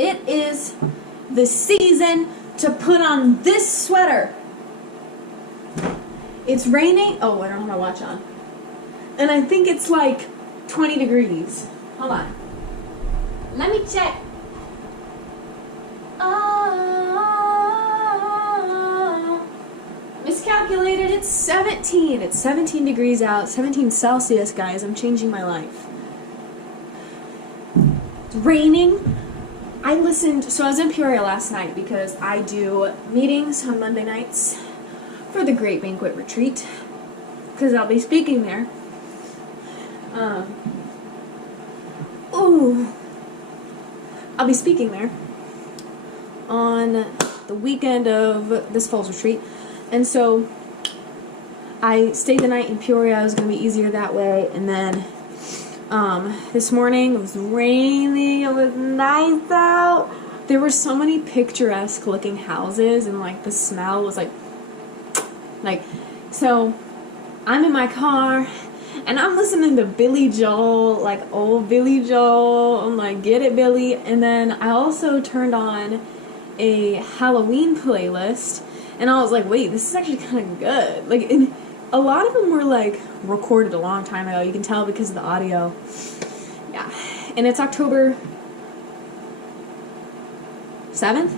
It is the season to put on this sweater. It's raining. Oh, I don't have my watch on. And I think it's like 20 degrees. Hold on. Let me check. Oh, miscalculated. It's 17. It's 17 degrees out. 17 Celsius, guys. I'm changing my life. It's raining. I was in Peoria last night because I do meetings on Monday nights for the Great Banquet Retreat, because I'll be speaking there. I'll be speaking there on the weekend of this fall's retreat, and so I stayed the night in Peoria. It was going to be easier that way, and then this morning it was raining, it was nice out. There were so many picturesque looking houses, and like the smell was like, so I'm in my car and I'm listening to Billy Joel, like old Billy Joel. I'm like, get it, Billy. And then I also turned on a Halloween playlist, and I was like, wait, this is actually kind of good. Like, and a lot of them were like recorded a long time ago. You can tell because of the audio. Yeah. And it's October 7th?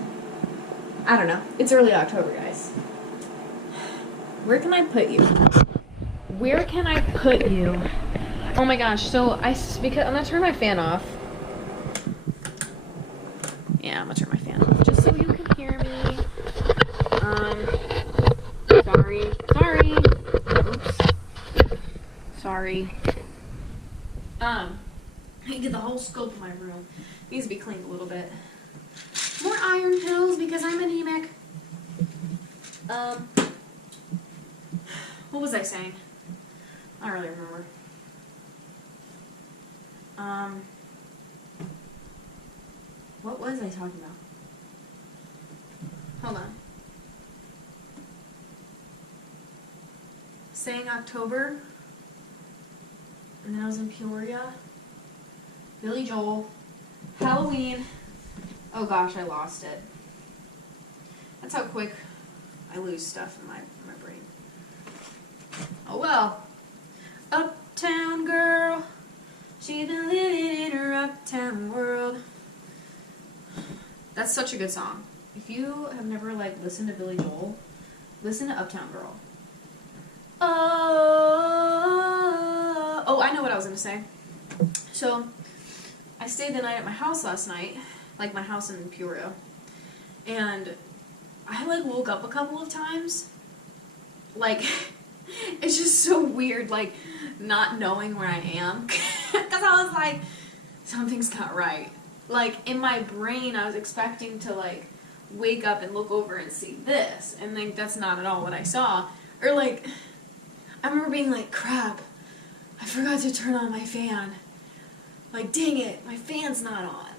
I don't know. It's early October, guys. Where can I put you? Where can I put you? Oh my gosh, so because I'm gonna turn my fan off. Yeah, I'm gonna turn my fan off just so you can hear me. Sorry. Oops. Sorry. I get the whole scope of my room. Needs to be cleaned a little bit. More iron pills because I'm anemic. What was I saying? I don't really remember. What was I talking about? Hold on. Saying October, and then I was in Peoria. Billy Joel, Halloween. Oh gosh, I lost it. That's how quick I lose stuff in my brain. Oh well. Uptown girl, she's been living in her uptown world. That's such a good song. If you have never listened to Billy Joel, listen to Uptown Girl. Oh, I know what I was gonna say. So, I stayed the night at my house last night, like my house in Peoria, and I woke up a couple of times. It's just so weird, not knowing where I am, because I was like, something's not right. In my brain, I was expecting to wake up and look over and see this, and that's not at all what I saw. Or I remember being like, crap, I forgot to turn on my fan. Dang it, my fan's not on.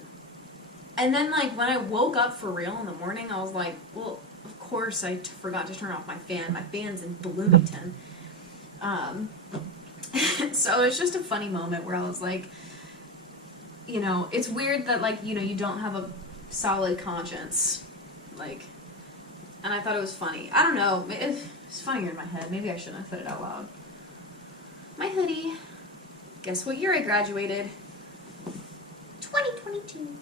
And then when I woke up for real in the morning, I was like, well, of course I forgot to turn off my fan. My fan's in Bloomington. So it's just a funny moment where I was like, it's weird that you don't have a solid conscience. And I thought it was funny. I don't know. It's funnier in my head. Maybe I shouldn't have said it out loud. My hoodie. Guess what year I graduated? 2022.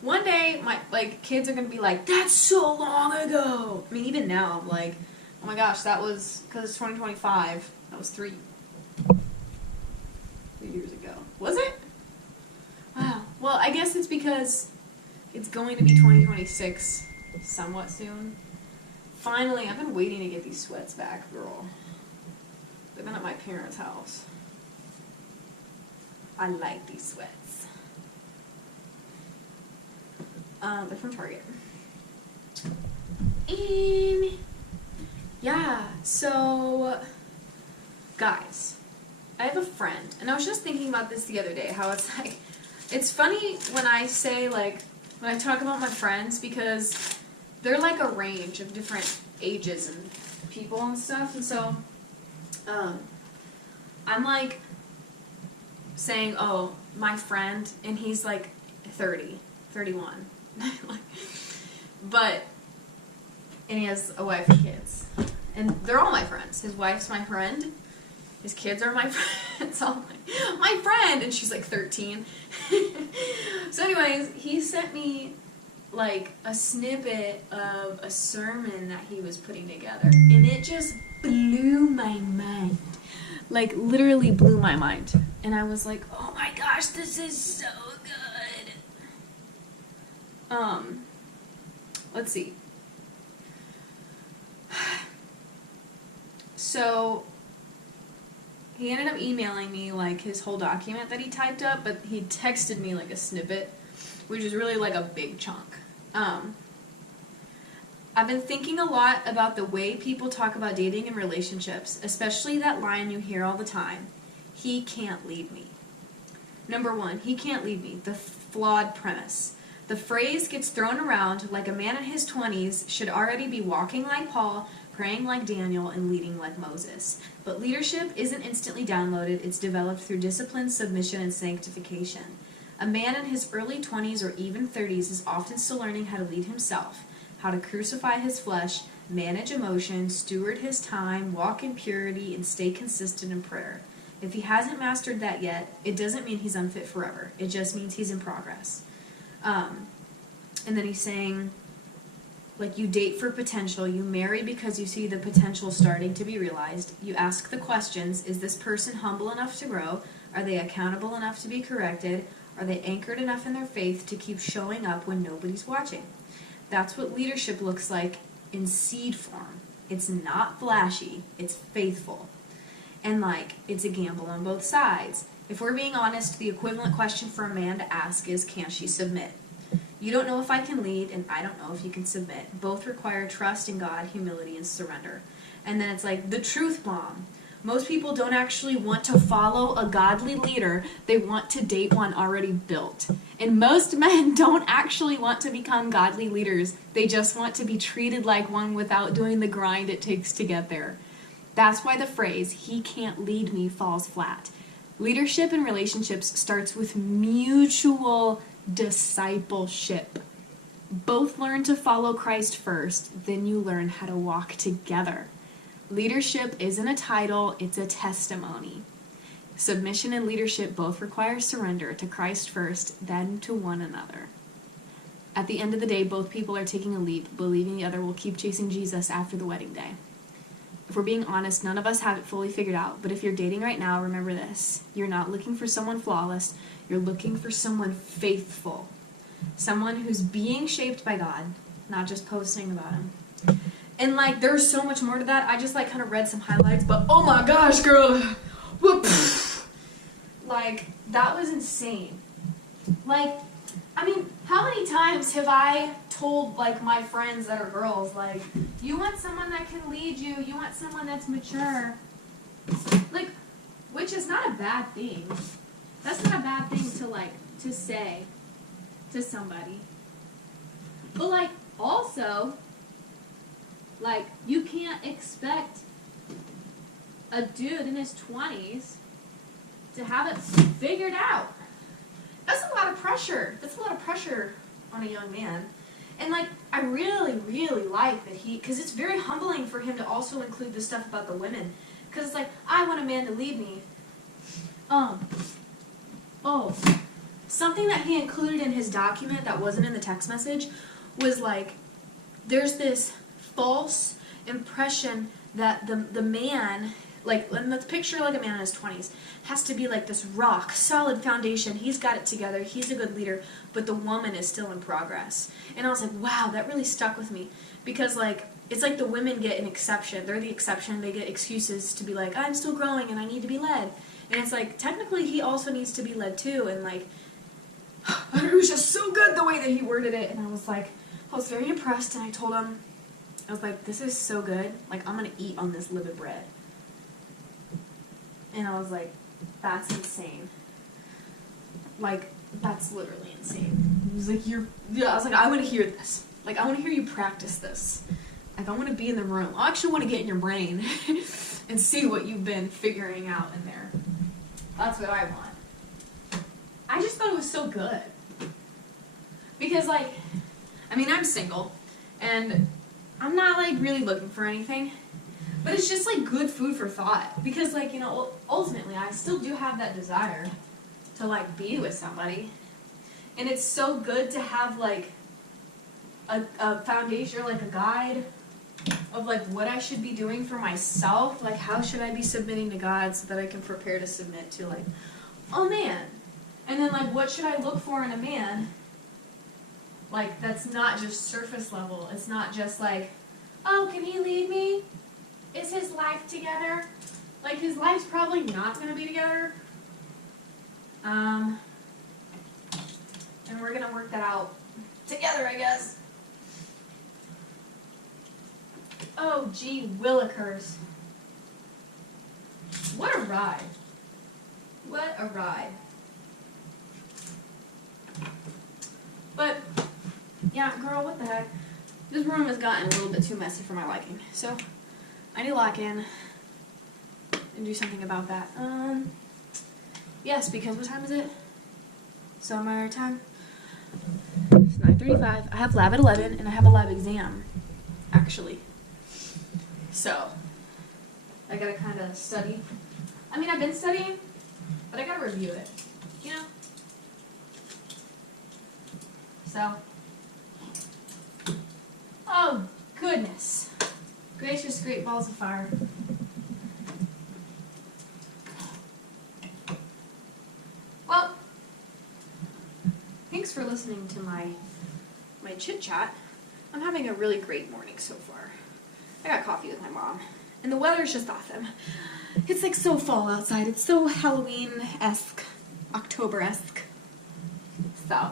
One day, my kids are gonna be like, "That's so long ago." I mean, even now, I'm like, "Oh my gosh, that was because it's 2025. That was 3 years ago. Was it? Wow. Well, I guess it's because it's going to be 2026 somewhat soon. Finally, I've been waiting to get these sweats back, girl. They've been at my parents' house. I like these sweats. They're from Target. And yeah, so guys, I have a friend, and I was just thinking about this the other day, how it's funny when I say when I talk about my friends, because they're a range of different ages and people and stuff, and so I'm saying, oh, my friend, and he's 30. 31. But, and he has a wife and kids. And they're all my friends. His wife's my friend. His kids are my friends. All my friend! And she's like 13. So anyways, he sent me like a snippet of a sermon that he was putting together. And it just blew my mind. Like literally blew my mind. And I was like, oh my gosh, this is so good. Let's see. So he ended up emailing me like his whole document that he typed up, but he texted me like a snippet, which is really like a big chunk. I've been thinking a lot about the way people talk about dating and relationships, especially that line you hear all the time, he can't lead me. Number one, he can't lead me, the flawed premise. The phrase gets thrown around like a man in his 20s should already be walking like Paul, praying like Daniel, and leading like Moses. But leadership isn't instantly downloaded, it's developed through discipline, submission, and sanctification. A man in his early 20s or even 30s is often still learning how to lead himself, how to crucify his flesh, manage emotions, steward his time, walk in purity, and stay consistent in prayer. If he hasn't mastered that yet, it doesn't mean he's unfit forever. It just means he's in progress. And then he's saying, like, you date for potential, you marry because you see the potential starting to be realized, you ask the questions, is this person humble enough to grow? Are they accountable enough to be corrected? Are they anchored enough in their faith to keep showing up when nobody's watching? That's what leadership looks like in seed form. It's not flashy, it's faithful. And like, it's a gamble on both sides. If we're being honest, the equivalent question for a man to ask is, can she submit? You don't know if I can lead, and I don't know if you can submit. Both require trust in God, humility, and surrender. And then it's like, the truth bomb. Most people don't actually want to follow a godly leader. They want to date one already built. And most men don't actually want to become godly leaders. They just want to be treated like one without doing the grind it takes to get there. That's why the phrase, he can't lead me, falls flat. Leadership in relationships starts with mutual discipleship. Both learn to follow Christ first, then you learn how to walk together. Leadership isn't a title, it's a testimony. Submission and leadership both require surrender to Christ first, then to one another. At the end of the day, both people are taking a leap, believing the other will keep chasing Jesus after the wedding day. If we're being honest, none of us have it fully figured out, but if you're dating right now, remember this. You're not looking for someone flawless, you're looking for someone faithful. Someone who's being shaped by God, not just posting about him. And like, there's so much more to that. I just like kind of read some highlights, but oh my gosh, girl. Whoop. Like, that was insane. Like, I mean, how many times have I told like my friends that are girls, like, you want someone that can lead you, you want someone that's mature. Like, which is not a bad thing. That's not a bad thing to like, to say to somebody. But like, also, like, you can't expect a dude in his 20s to have it figured out. That's a lot of pressure. That's a lot of pressure on a young man. And, like, I really, really like that because it's very humbling for him to also include the stuff about the women. Because it's like, I want a man to lead me. Something that he included in his document that wasn't in the text message was, like, there's this false impression that the man, like, let's picture like a man in his 20s, has to be like this rock, solid foundation, he's got it together, he's a good leader, but the woman is still in progress. And I was like, wow, that really stuck with me. Because, like, it's like the women get an exception. They're the exception. They get excuses to be like, I'm still growing and I need to be led. And it's like, technically he also needs to be led too. And, like, it was just so good the way that he worded it. And I was like, I was very impressed, and I told him, I was like, this is so good. Like, I'm going to eat on this livid bread. And I was like, that's insane. Like, that's literally insane. He was like, I was like, I want to hear this. Like, I want to hear you practice this. Like, I want to be in the room. I actually want to get in your brain and see what you've been figuring out in there. That's what I want. I just thought it was so good. Because, like, I mean, I'm single, and I'm not, like, really looking for anything, but it's just, like, good food for thought. Because, like, you know, ultimately, I still do have that desire to, like, be with somebody. And it's so good to have, like, a foundation, or, like, a guide of, like, what I should be doing for myself. Like, how should I be submitting to God so that I can prepare to submit to, like, a man? And then, like, what should I look for in a man? Like, that's not just surface level. It's not just like, oh, can he lead me? Is his life together? Like, his life's probably not going to be together. And we're going to work that out together, I guess. Oh, gee willikers. What a ride. What a ride. But, yeah, girl, what the heck? This room has gotten a little bit too messy for my liking. So, I need to lock in and do something about that. Yes, because what time is it? Summer time. It's 9:35. I have lab at 11, and I have a lab exam, actually. So, I gotta kind of study. I mean, I've been studying, but I gotta review it, you know? So, oh, goodness. Gracious great balls of fire. Well, thanks for listening to my chit-chat. I'm having a really great morning so far. I got coffee with my mom, and the weather's just awesome. It's like so fall outside. It's so Halloween-esque, October-esque. So,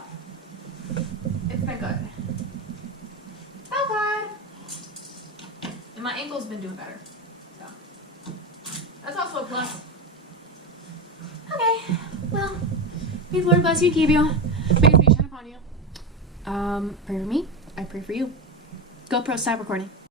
it's been good. Oh God! And my ankle's been doing better. So, that's also a plus. Okay, well, may the Lord bless you and keep you. May His face shine upon you. Pray for me. I pray for you. GoPro, stop recording.